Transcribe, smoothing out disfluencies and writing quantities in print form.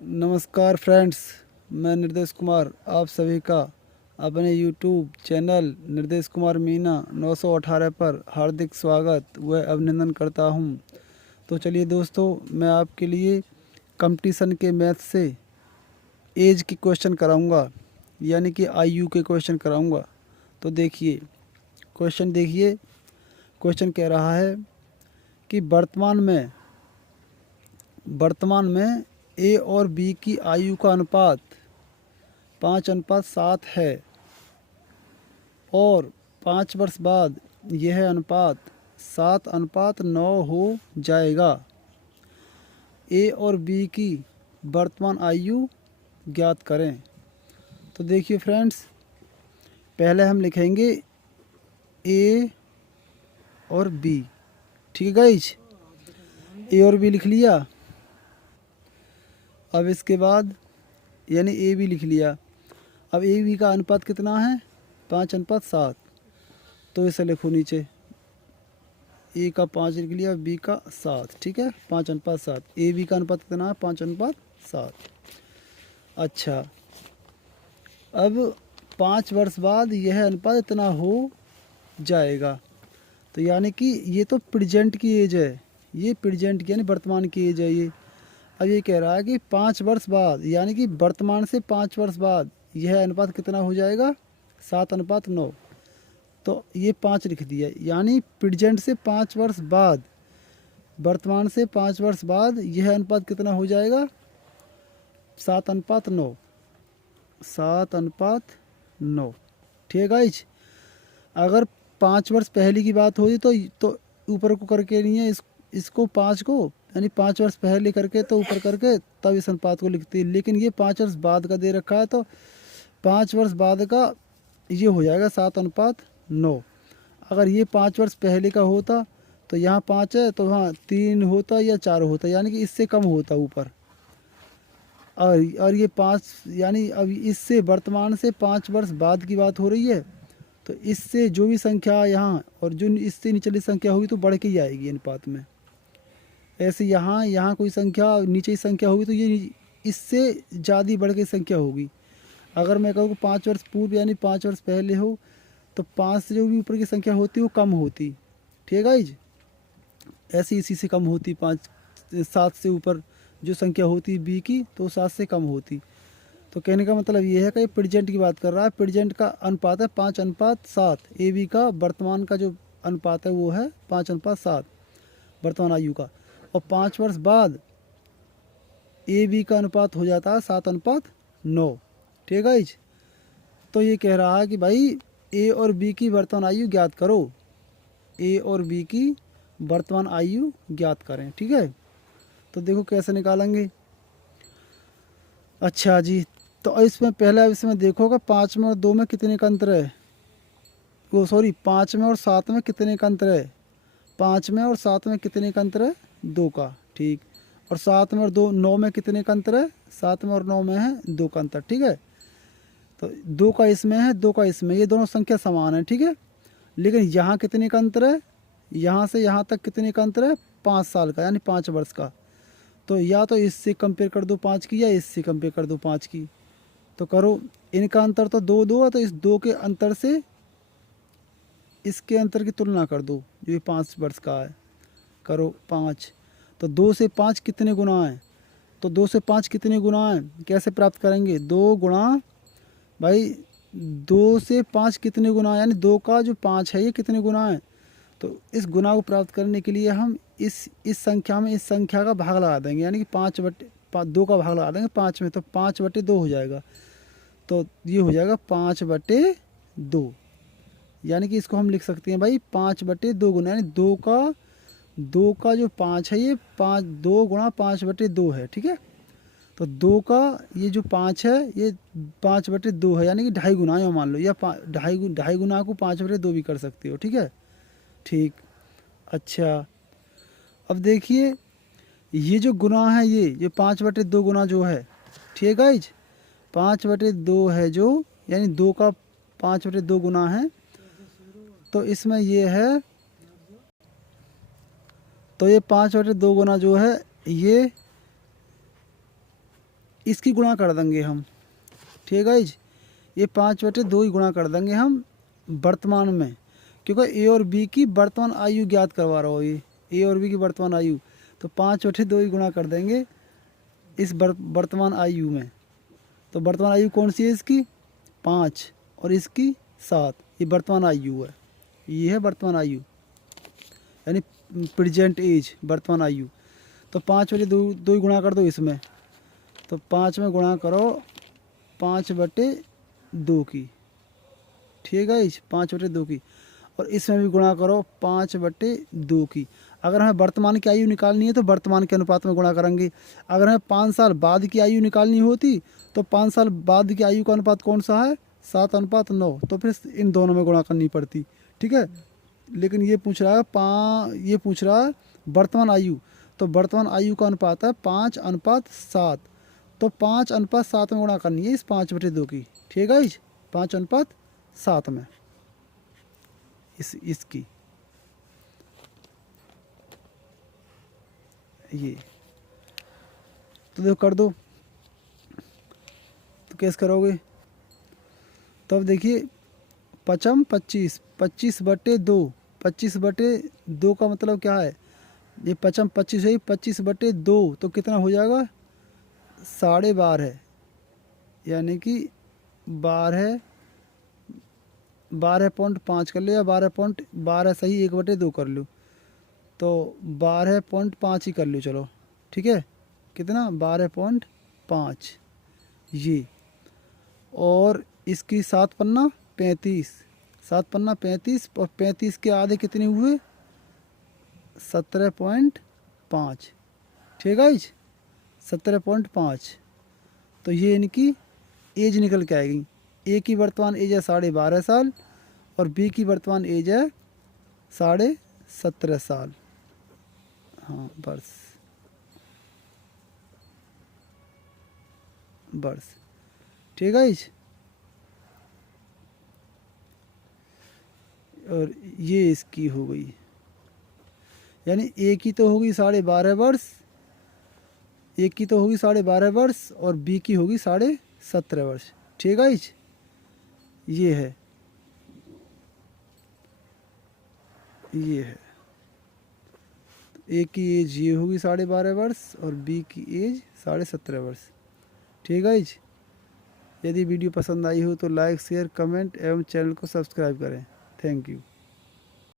नमस्कार फ्रेंड्स, मैं निर्देश कुमार आप सभी का अपने यूट्यूब चैनल निर्देश कुमार मीना 918 पर हार्दिक स्वागत व अभिनंदन करता हूं। तो चलिए दोस्तों, मैं आपके लिए कंपटीशन के मैथ से एज की क्वेश्चन कराऊंगा, यानी कि आयु के क्वेश्चन कराऊंगा। तो देखिए क्वेश्चन कह रहा है कि वर्तमान में ए और बी की आयु का अनुपात 5:7 है और 5 वर्ष बाद यह अनुपात 7:9 हो जाएगा। ए और बी की वर्तमान आयु ज्ञात करें। तो देखिए फ्रेंड्स, पहले हम लिखेंगे ए और बी। ठीक है गाइज, ए और बी लिख लिया। अब इसके बाद यानी ए बी लिख लिया। अब ए बी का अनुपात कितना है? 5:7। तो इसे लिखो नीचे, ए का 5 लिख लिया, बी का 7। ठीक है, 5:7। ए बी का अनुपात कितना है? 5:7। अच्छा, अब 5 वर्ष बाद यह अनुपात इतना हो जाएगा। तो यानी कि ये तो प्रेजेंट की एज है, ये प्रेजेंट की यानी वर्तमान की एज है ये। अब ये कह रहा है कि 5 वर्ष बाद, यानी कि वर्तमान से 5 वर्ष बाद यह अनुपात कितना हो जाएगा? 7:9। तो ये 5 लिख दिया, यानी प्रेजेंट से 5 वर्ष बाद, वर्तमान से 5 वर्ष बाद यह अनुपात कितना हो जाएगा? 7:9। 7:9। ठीक है गाइज। अगर 5 वर्ष पहले की बात होती तो ऊपर को करके नहीं है, इसको 5 को यानी 5 वर्ष पहले करके तो ऊपर करके तब इस अनुपात को लिखती है। लेकिन ये 5 वर्ष बाद का दे रखा है, तो 5 वर्ष बाद का ये हो जाएगा 7:9। अगर ये 5 वर्ष पहले का होता तो यहाँ 5 है तो वहाँ 3 होता या 4 होता, यानी कि इससे कम होता ऊपर। और ये 5, यानी अब इससे वर्तमान से 5 वर्ष बाद की बात हो रही है, तो इससे जो भी संख्या यहाँ और जो इससे निचली संख्या होगी तो बढ़ के ही आएगी अनुपात में। ऐसे यहाँ कोई संख्या नीचे की संख्या होगी तो ये इससे ज़्यादा बढ़ के संख्या होगी। अगर मैं कहूँ 5 वर्ष पूर्व यानी 5 वर्ष पहले हो, तो 5 से जो भी ऊपर की संख्या होती वो कम होती। ठीक है गाइज, ऐसे इसी से कम होती। 7 से ऊपर जो संख्या होती बी की तो 7 से कम होती। तो कहने का मतलब ये है कि प्रेजेंट की बात कर रहा है। प्रेजेंट का अनुपात है 5:7। ए बी का वर्तमान का जो अनुपात है वो है 5:7 वर्तमान आयु का। और 5 वर्ष बाद ए बी का अनुपात हो जाता है 7:9। ठीक है गाइज। तो ये कह रहा है कि भाई ए और बी की वर्तमान आयु ज्ञात करो। ए और बी की वर्तमान आयु ज्ञात करें। ठीक है, तो देखो कैसे निकालेंगे। अच्छा जी, तो इसमें पहला इसमें देखोगे 5 में और 2 में कितने का अंतर है? वो सॉरी, 5 में और 7 में कितने का अंतर है? 5 में और 7 में कितने का अंतर है? 2 का। ठीक। और 7 में और 9 में कितने का अंतर है? 7 में और 9 में है 2 का अंतर। ठीक है, तो 2 का इसमें है, 2 का इसमें, ये दोनों संख्या समान है। ठीक है, लेकिन यहाँ कितने का अंतर है? यहाँ से यहाँ तक कितने का अंतर है? 5 साल का, यानी 5 वर्ष का। तो या तो इससे कंपेयर कर दो 5 की, या इससे कंपेयर कर दो 5 की। तो करो, इनका अंतर तो 2 है, तो इस 2 के अंतर से इसके अंतर की तुलना कर दो जो ये 5 वर्ष का है। करो 5, तो 2 से 5 कितने गुना है? तो 2 से 5 कितने गुना है, कैसे प्राप्त करेंगे? 2 गुणा, भाई 2 से 5 कितने गुना है, यानी 2 का जो 5 है ये कितने गुना है? तो इस गुना को प्राप्त करने के लिए हम इस संख्या में इस संख्या का भाग लगा देंगे, यानी कि 2 का भाग लगा देंगे 5 में, तो 5/2 हो जाएगा। तो ये हो जाएगा 5/2, यानी कि इसको हम लिख सकते हैं भाई 5/2 गुना, यानी 2 का जो 5 है ये 2 गुणा 5/2 है। ठीक है, तो 2 का ये जो 5 है ये 5/2 है, यानी कि 2.5 गुना है मान लो, या 2.5 गुना को 5/2 भी कर सकते हो। ठीक है, ठीक। अच्छा, अब देखिए ये जो गुना है, ये 5/2 गुना जो है, ठीक है गाइज, 5/2 है जो, यानी 2 का 5/2 गुना है। तो इसमें ये है, तो ये 5/2 गुना जो है ये इसकी गुणा कर देंगे हम, ठीक है गाइज। ये 5/2 ही गुणा कर देंगे हम वर्तमान में, क्योंकि ए और बी की वर्तमान आयु ज्ञात करवा रहा हो, ये ए और बी की वर्तमान आयु, तो 5/2 ही गुणा कर देंगे इस वर्तमान आयु में। तो वर्तमान आयु कौन सी है इसकी? 5 और इसकी 7। ये वर्तमान आयु है, ये है वर्तमान आयु यानी प्रेजेंट एज, वर्तमान आयु। तो 5/2 ही गुणा कर दो इसमें, तो 5 में गुणा करो 5/2 की, ठीक है इस 5/2 की, और इसमें भी गुणा करो 5/2 की। अगर हमें वर्तमान की आयु निकालनी है तो वर्तमान के अनुपात में गुणा करेंगे। अगर हमें 5 साल बाद की आयु निकालनी होती तो 5 साल बाद की आयु का अनुपात कौन सा है? 7/9, तो फिर इन दोनों में गुणा करनी पड़ती, ठीक है। लेकिन ये पूछ रहा है ये पूछ रहा है वर्तमान आयु, तो वर्तमान आयु का अनुपात है 5:7, तो 5:7 में गुणा करनी है इस 5/2 की, ठीक है। 5:7 में इसकी ये, तो देखो कर दो, तो कैसे करोगे? तब देखिए 5×25, 25/2, 25/2 का मतलब क्या है? ये 5×25 है, 25/2 तो कितना हो जाएगा? 12.5, यानी कि 12.5 कर लो, या 12 सही 1/2 कर लो, तो 12.5 ही कर लो, चलो ठीक है। कितना? 12.5 ये, और इसकी 7×5 35, 7×5 35, और 35 के आधे कितने हुए? 17.5, ठीक है। 17.5, तो ये इनकी एज निकल के आएगी। ए की वर्तमान एज है 12.5 साल और बी की वर्तमान एज है 17.5 साल, हाँ वर्ष, ठीक है। और ये इसकी हो गई, यानी ए की तो होगी 12.5 वर्ष, ए की तो होगी 12.5 वर्ष, और बी की होगी 17.5 वर्ष, ठीक है। ये है, ये है, ए की एज ये होगी 12.5 वर्ष और बी की एज 17.5 वर्ष, ठीक है। यदि वीडियो पसंद आई हो तो लाइक शेयर कमेंट एवं चैनल को सब्सक्राइब करें। Thank you.